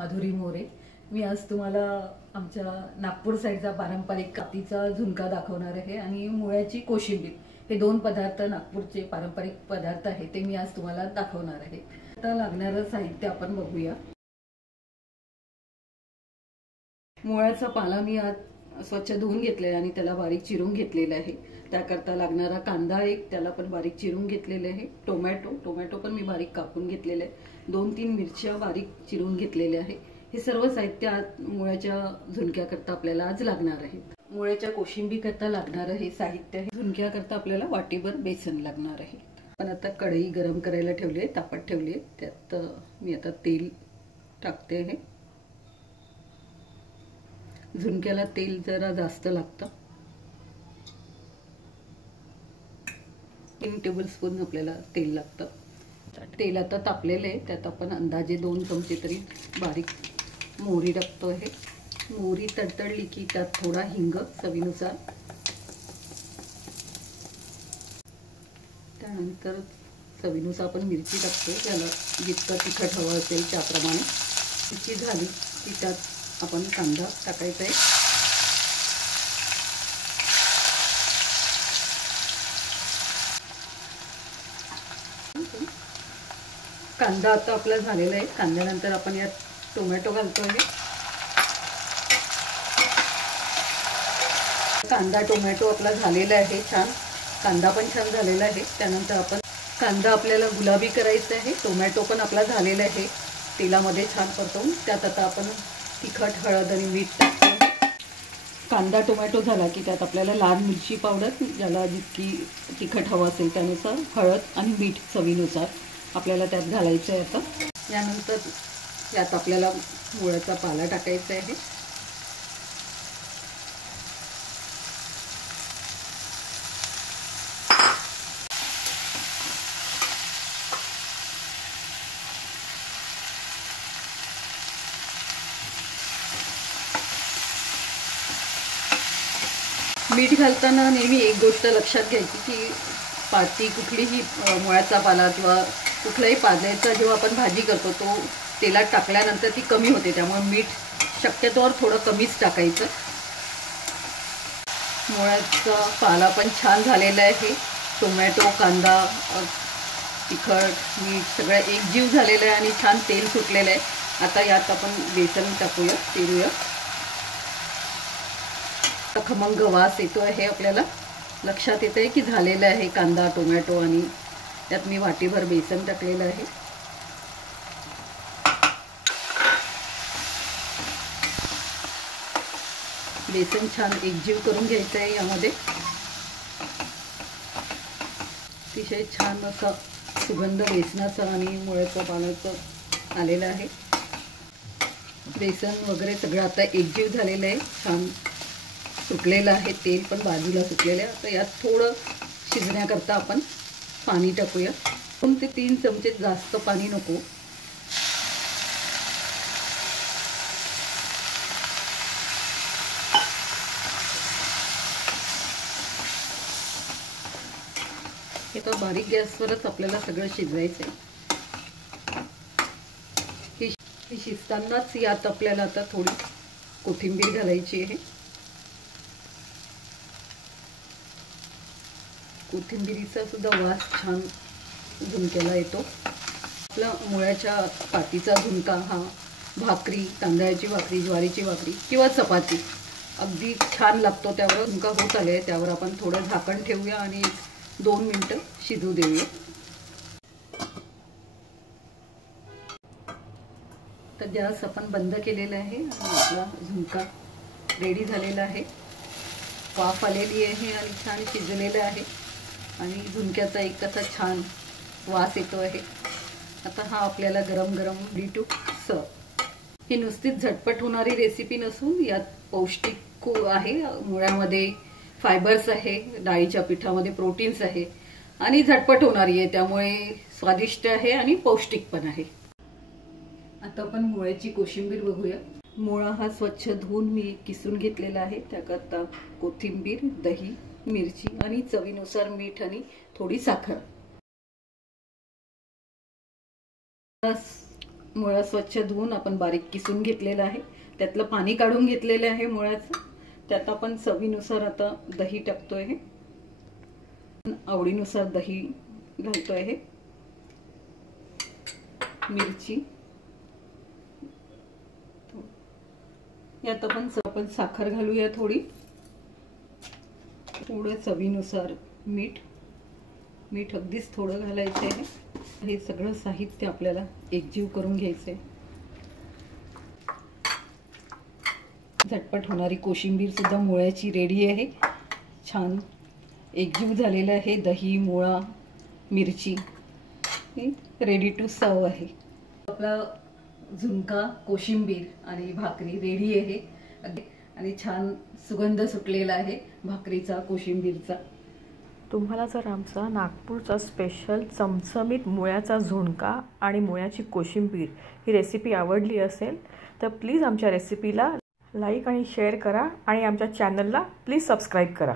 माधुरी मोरे। मी आज तुम्हाला आमच्या नागपूर साईडचा पारंपरिक कातीचा झुणका दाखवणार आहे आणि मुळ्याची कोशिंबीर, हे दोन पदार्थ नागपूरचे पारंपरिक पदार्थ आहेत, ते मी आज तुम्हाला दाखवणार आहे। आता लागणारं साहित्य आपण बघूया। मुळ्याचा पाला मी आज स्वच्छ धुवून घेतलाय आणि त्याला बारीक चिरून घेतलेला आहे। त्याकरता लागणारा कांदा एक, त्याला पण बारीक चिरून घेतलेले आहे। टोमॅटो पण मी बारीक कापून घेतलेले आहे। 2-3 मिरच्या बारीक चिरून घेतलेल्या आहे। हे सर्व साहित्य आज मुळ्याच्या झुणक्याकरता आपल्याला आज लागणार आहे। मुळ्याच्या कोशिंबीर करता लागणार हे साहित्य आहे। झुणक्याकरता आपल्याला वाटीभर बेसन लागणार आहे। पण आता कढई गरम करायला ठेवली आहे, तापत ठेवली आहे। त्यात मी आता तेल टाकते आहे। झुणक्याला तेल जरा जास्त लागतं। 3 टेबलस्पून आपल्याला तेल लागतं। तेल आता तापलेले आहे, त्यात आपण अंदाजे 2 चमचे तरी बारीक मोहरी टाकतो आहे। मोहरी तडतडली की त्यात थोडा हिंग चवीनुसार, त्यानंतर चवीनुसार आपण मिरची टाकतो। त्याला जितकं तिखट हवं असेल त्याप्रमाणे। मिरची झाली की त्यात आपण कांदा टाकायचा आहे। कांदा आता आपला झालेला आहे। कांद्यानंतर आपण यात टोमॅटो घालतो आहे। कांदा टोमॅटो आपला झालेला आहे छान, कांदा पण छान झालेला आहे। त्यानंतर आपण कांदा आपल्याला गुलाबी करायचा आहे। टोमॅटो पण आपला झालेला आहे, तेलामध्ये छान परतवून त्यात आता आपण तिखट, हळद आणि मीठ टाकतो। कांदा टोमॅटो झाला की त्यात आपल्याला लाल मिरची पावडर, ज्याला जितकी तिखट हवं असेल त्यानुसार, हळद आणि मीठ चवीनुसार आपल्याला त्यात घालायचं आहे। आता यानंतर यात आपल्याला मुळ्याचा पाला टाकायचा आहे। मीठ घालताना नेहमी एक गोष्ट लक्षात घ्यायची की पाती कुठलीही मुळ्याचा पाला किंवा कुठल्याही पाल्याचा जेव्हा आपण भाजी करतो तो तेलात टाकल्यानंतर ती कमी होते, त्यामुळे मीठ शक्यतोवर थोडं कमीच टाकायचं। मुळ्याचा पाला पण छान झालेला आहे। टोमॅटो, कांदा, तिखट, मीठ सगळं एकजीव झालेलं आहे आणि छान तेल सुटलेलं आहे। आता यात आपण बेसन टाकूया, पेरूया। खमंग वास येतो आहे, आपल्याला लक्षात येते की झालेलं आहे कांदा टोमॅटो, आणि त्यात मी वाटीभर बेसन टाकलेलं आहे। बेसन छान एकजीव करून घ्यायचं आहे यामध्ये। अतिशय छान असा सुगंध बेसनाचा आणि मुळ्याच्या पाल्याचा आलेला आहे। बेसन वगैरे सगळं आता एकजीव झालेलं आहे, छान सुटलेलं आहे, तेल पण बाजूला सुटलेलं आहे। आता यात थोडं शिजण्याकरता आपण पाणी टाकूया। 2 ते 3 चमचे, जास्त पाणी नको। एका बारीक गॅसवरच आपल्याला सगळं शिजवायचं आहे। हे शिजतानाच यात आपल्याला आता थोडी कोथिंबीर घालायची आहे। कोथिंबीरीचा सुद्धा वास छान झुणक्याला येतो। आपला मुळ्याच्या पातीचा झुणका हा भाकरी, तांदळाची भाकरी, ज्वारीची भाकरी किंवा चपाती अगदी छान लागतो। त्यावर झुणका होत आले, त्यावर आपण थोडं झाकण ठेवूया आणि 2 मिनिटं शिजू देऊया। तर गॅस आपण बंद केलेला आहे आणि आपला झुणका रेडी झालेला आहे। वाफ आलेली आहे आणि छान शिजलेलं आहे आणि झुणक्याचा एक असा छान वास येतो आहे। आता हा आपल्याला गरम गरम रेडी टू सर्व। ही नुसतीच झटपट होणारी रेसिपी नसून यात पौष्टिक आहे। मुळ्यामध्ये फायबर्स आहे, डाळीच्या पिठामध्ये प्रोटीन्स आहे आणि झटपट होणारी आहे, त्यामुळे स्वादिष्ट आहे आणि पौष्टिक पण आहे। आता आपण मुळ्याची कोशिंबीर बघूया। मुळा हा स्वच्छ धुवून मी किसून घेतलेला आहे। त्याकरता कोथिंबीर, दही, मिरची आणि चवीनुसार मीठ आणि थोडी साखर। मुळा स्वच्छ धुवून आपण बारीक किसून घेतलेला आहे. त्यातलं पाणी काढून घेतलेलं आहे मुळ्याचं. त्यात आपण चवीनुसार आता दही टाकतोय आहे. आवडीनुसार दही घालतोय आहे. मिरची यात आपण साखर घालूया थोडी. थोडं चवीनुसार मीठ अगदीच थोडं घालायचं आहे. हे सगळं साहित्य आपल्याला एकजीव करून घ्यायचंय. झटपट होणारी कोशिंबीर सुद्धा मुळ्याची रेडी आहे. छान एकजीव झालेलं आहे. दही, मुळा, मिरची रेडी टू सर्व आहे. आपला झुणका, कोशिंबीर आणि भाकरी रेडी आहे. आणि छान सुगंध सुटलेला आहे भाकरीचा, कोशिंबीरचा. तुम्हाला जर आमचा नागपूरचा स्पेशल चमचमीत मुळ्याचा झुणका आणि मुळ्याची कोशिंबीर ही रेसिपी आवडली असेल तर प्लीज आमच्या रेसिपीला लाईक आणि शेअर करा आणि आमच्या चॅनलला प्लीज सबस्क्राईब करा.